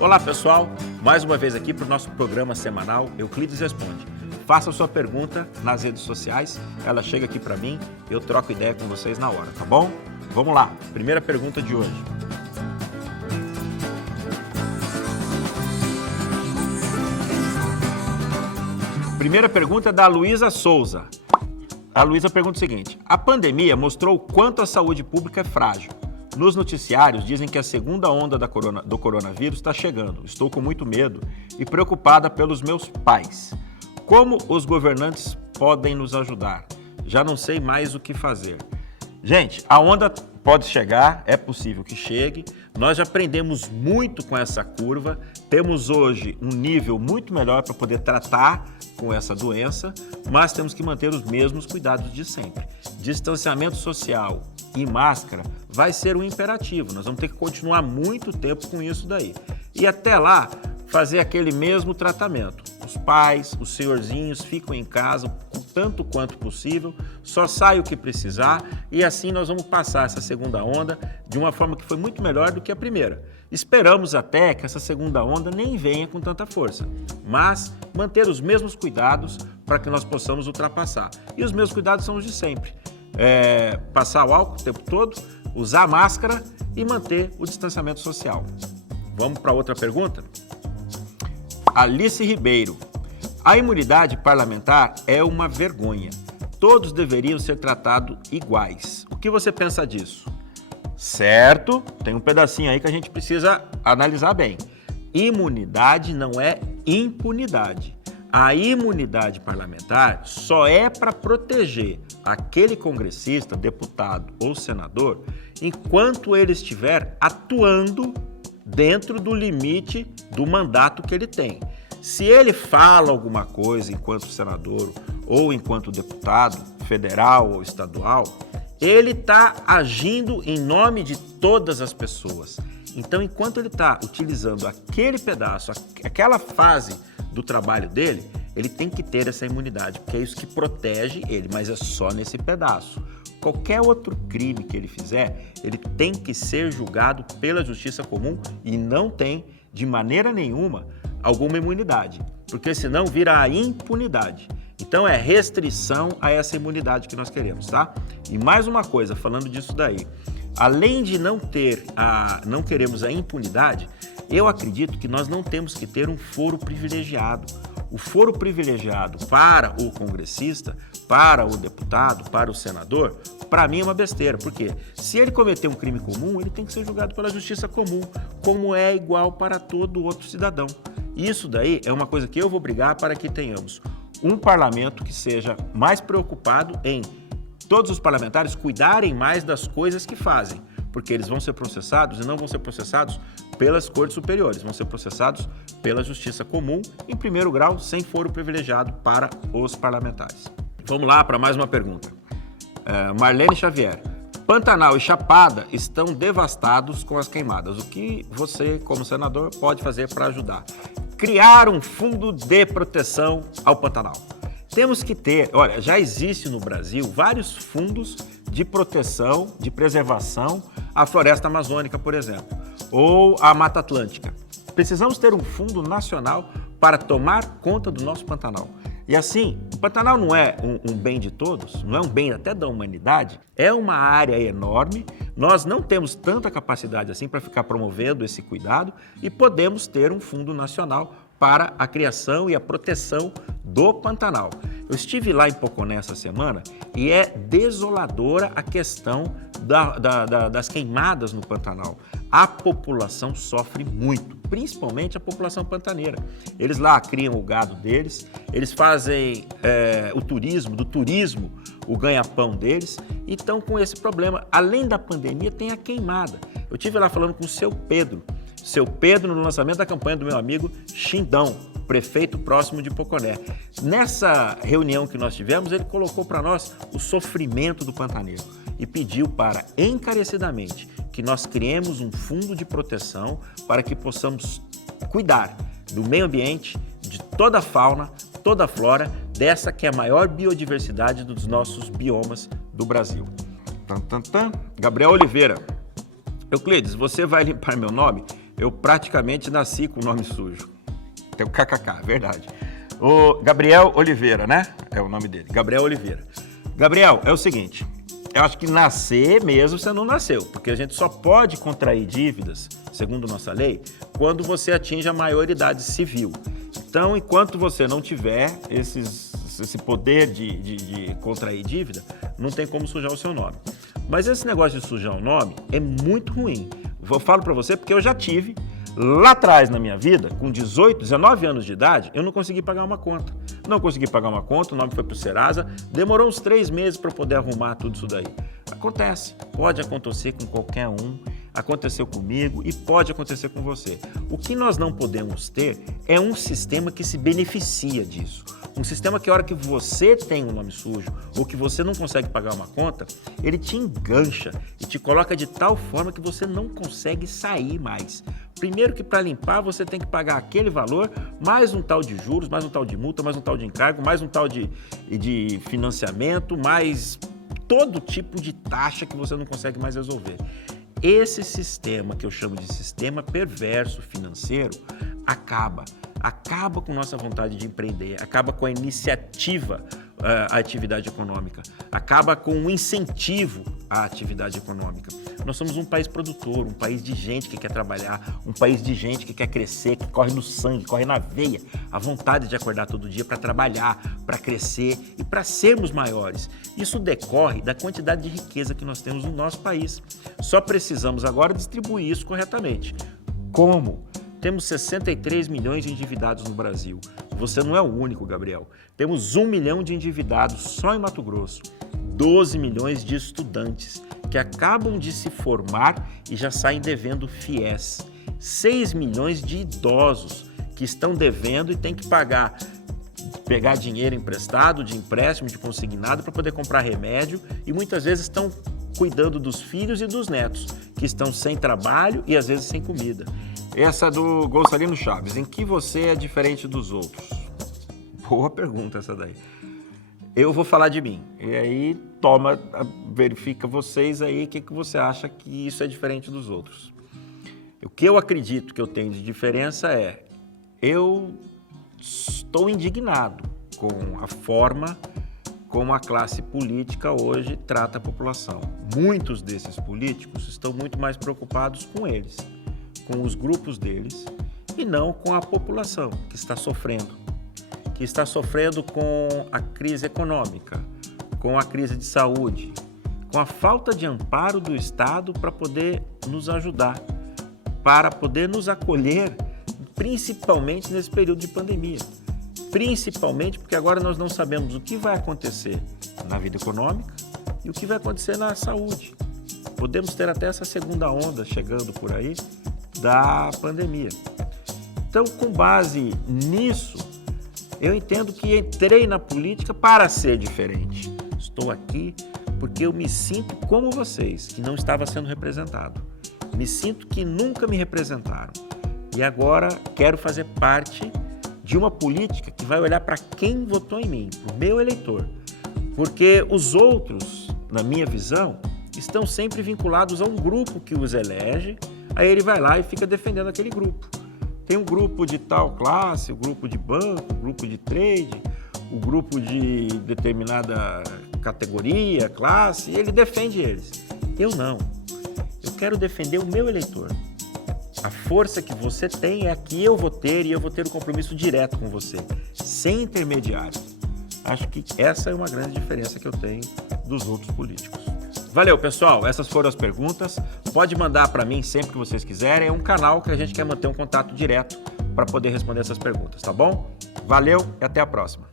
Olá pessoal, mais uma vez aqui para o nosso programa semanal Euclides Responde. Faça a sua pergunta nas redes sociais, ela chega aqui para mim, eu troco ideia com vocês na hora, tá bom? Vamos lá, primeira pergunta de hoje. Primeira pergunta é da Luísa Souza. A Luísa pergunta o seguinte: a pandemia mostrou o quanto a saúde pública é frágil. Nos noticiários dizem que a segunda onda do coronavírus está chegando. Estou com muito medo e preocupada pelos meus pais. Como os governantes podem nos ajudar? Já não sei mais o que fazer. Gente, a onda pode chegar, é possível que chegue. Nós já aprendemos muito com essa curva. Temos hoje um nível muito melhor para poder tratar com essa doença, mas temos que manter os mesmos cuidados de sempre. Distanciamento social e máscara vai ser um imperativo. Nós vamos ter que continuar muito tempo com isso daí. E até lá, fazer aquele mesmo tratamento. Os pais, os senhorzinhos ficam em casa tanto quanto possível, só sai o que precisar e assim nós vamos passar essa segunda onda de uma forma que foi muito melhor do que a primeira. Esperamos até que essa segunda onda nem venha com tanta força, mas manter os mesmos cuidados para que nós possamos ultrapassar. E os meus cuidados são os de sempre. Passar o álcool o tempo todo, usar máscara e manter o distanciamento social. Vamos para outra pergunta? Alice Ribeiro. A imunidade parlamentar é uma vergonha. Todos deveriam ser tratados iguais. O que você pensa disso? Certo, tem um pedacinho aí que a gente precisa analisar bem. Imunidade não é impunidade. A imunidade parlamentar só é para proteger aquele congressista, deputado ou senador enquanto ele estiver atuando dentro do limite do mandato que ele tem. Se ele fala alguma coisa enquanto senador ou enquanto deputado federal ou estadual, ele está agindo em nome de todas as pessoas. Então, enquanto ele está utilizando aquele pedaço, aquela fase do trabalho dele, ele tem que ter essa imunidade, porque é isso que protege ele, mas é só nesse pedaço. Qualquer outro crime que ele fizer, ele tem que ser julgado pela justiça comum e não tem, de maneira nenhuma, alguma imunidade, porque senão vira a impunidade. Então é restrição a essa imunidade que nós queremos, tá? E mais uma coisa, falando disso daí, além de não queremos a impunidade, eu acredito que nós não temos que ter um foro privilegiado. O foro privilegiado para o congressista, para o deputado, para o senador, para mim é uma besteira, porque se ele cometer um crime comum, ele tem que ser julgado pela justiça comum, como é igual para todo outro cidadão. Isso daí é uma coisa que eu vou brigar para que tenhamos um parlamento que seja mais preocupado em todos os parlamentares cuidarem mais das coisas que fazem, porque eles vão ser processados e não vão ser processados pelas cortes superiores, vão ser processados pela justiça comum, em primeiro grau, sem foro privilegiado para os parlamentares. Vamos lá para mais uma pergunta. Marlene Xavier. Pantanal e Chapada estão devastados com as queimadas. O que você, como senador, pode fazer para ajudar? Criar um fundo de proteção ao Pantanal. Temos que ter, olha, já existe no Brasil vários fundos de proteção, de preservação à floresta amazônica, por exemplo, ou à Mata Atlântica. Precisamos ter um fundo nacional para tomar conta do nosso Pantanal. E assim, o Pantanal não é um bem de todos, não é um bem até da humanidade, é uma área enorme, nós não temos tanta capacidade assim para ficar promovendo esse cuidado e podemos ter um fundo nacional para a criação e a proteção do Pantanal. Eu estive lá em Poconé essa semana e é desoladora a questão das queimadas no Pantanal. A população sofre muito, principalmente a população pantaneira. Eles lá criam o gado deles, eles fazem do turismo o ganha-pão deles, e estão com esse problema. Além da pandemia, tem a queimada. Eu estive lá falando com o seu Pedro no lançamento da campanha do meu amigo Xindão, prefeito próximo de Poconé. Nessa reunião que nós tivemos, ele colocou para nós o sofrimento do pantaneiro e pediu para, encarecidamente, que nós criemos um fundo de proteção para que possamos cuidar do meio ambiente, de toda a fauna, toda a flora, dessa que é a maior biodiversidade dos nossos biomas do Brasil. Gabriel Oliveira. Euclides, você vai limpar meu nome? Eu praticamente nasci com o nome sujo. Tem o KKK, verdade. O Gabriel Oliveira, né? É o nome dele, Gabriel Oliveira. Gabriel, é o seguinte, eu acho que nascer mesmo você não nasceu, porque a gente só pode contrair dívidas, segundo nossa lei, quando você atinge a maioridade civil. Então, enquanto você não tiver esse poder de contrair dívida, não tem como sujar o seu nome. Mas esse negócio de sujar o nome é muito ruim. Eu falo pra você porque eu já tive. Lá atrás na minha vida, com 18, 19 anos de idade, eu não consegui pagar uma conta. Não consegui pagar uma conta, o nome foi pro Serasa, demorou uns 3 meses para poder arrumar tudo isso daí. Acontece, pode acontecer com qualquer um, aconteceu comigo e pode acontecer com você. O que nós não podemos ter é um sistema que se beneficia disso. Um sistema que a hora que você tem um nome sujo ou que você não consegue pagar uma conta, ele te engancha e te coloca de tal forma que você não consegue sair mais. Primeiro que para limpar você tem que pagar aquele valor, mais um tal de juros, mais um tal de multa, mais um tal de encargo, mais um tal de financiamento, mais todo tipo de taxa que você não consegue mais resolver. Esse sistema, que eu chamo de sistema perverso financeiro, acaba com nossa vontade de empreender, acaba com a iniciativa à atividade econômica, acaba com o incentivo à atividade econômica. Nós somos um país produtor, um país de gente que quer trabalhar, um país de gente que quer crescer, que corre no sangue, corre na veia, a vontade de acordar todo dia para trabalhar, para crescer e para sermos maiores. Isso decorre da quantidade de riqueza que nós temos no nosso país. Só precisamos agora distribuir isso corretamente. Como? Temos 63 milhões de endividados no Brasil. Você não é o único, Gabriel. Temos 1 milhão de endividados só em Mato Grosso. 12 milhões de estudantes que acabam de se formar e já saem devendo FIES. 6 milhões de idosos que estão devendo e têm que pegar dinheiro emprestado, de empréstimo, de consignado para poder comprar remédio e muitas vezes estão cuidando dos filhos e dos netos, que estão sem trabalho e às vezes sem comida. Essa é do Gonçalino Chaves. Em que você é diferente dos outros? Boa pergunta essa daí. Eu vou falar de mim. E aí, verifica vocês aí o que você acha que isso é diferente dos outros. O que eu acredito que eu tenho de diferença é, eu estou indignado com a forma como a classe política hoje trata a população. Muitos desses políticos estão muito mais preocupados com eles, com os grupos deles, e não com a população que está sofrendo com a crise econômica, com a crise de saúde, com a falta de amparo do Estado para poder nos ajudar, para poder nos acolher, principalmente nesse período de pandemia. Principalmente porque agora nós não sabemos o que vai acontecer na vida econômica e o que vai acontecer na saúde. Podemos ter até essa segunda onda chegando por aí da pandemia. Então, com base nisso, eu entendo que entrei na política para ser diferente. Estou aqui porque eu me sinto como vocês, que não estava sendo representado. Me sinto que nunca me representaram. E agora quero fazer parte de uma política que vai olhar para quem votou em mim, para o meu eleitor. Porque os outros, na minha visão, estão sempre vinculados a um grupo que os elege, aí ele vai lá e fica defendendo aquele grupo. Tem um grupo de tal classe, o grupo de banco, o grupo de trade, o grupo de determinada categoria, classe, e ele defende eles. Eu não. Eu quero defender o meu eleitor. A força que você tem é a que eu vou ter e eu vou ter um compromisso direto com você, sem intermediário. Acho que essa é uma grande diferença que eu tenho dos outros políticos. Valeu, pessoal. Essas foram as perguntas. Pode mandar para mim sempre que vocês quiserem. É um canal que a gente quer manter um contato direto para poder responder essas perguntas, tá bom? Valeu e até a próxima.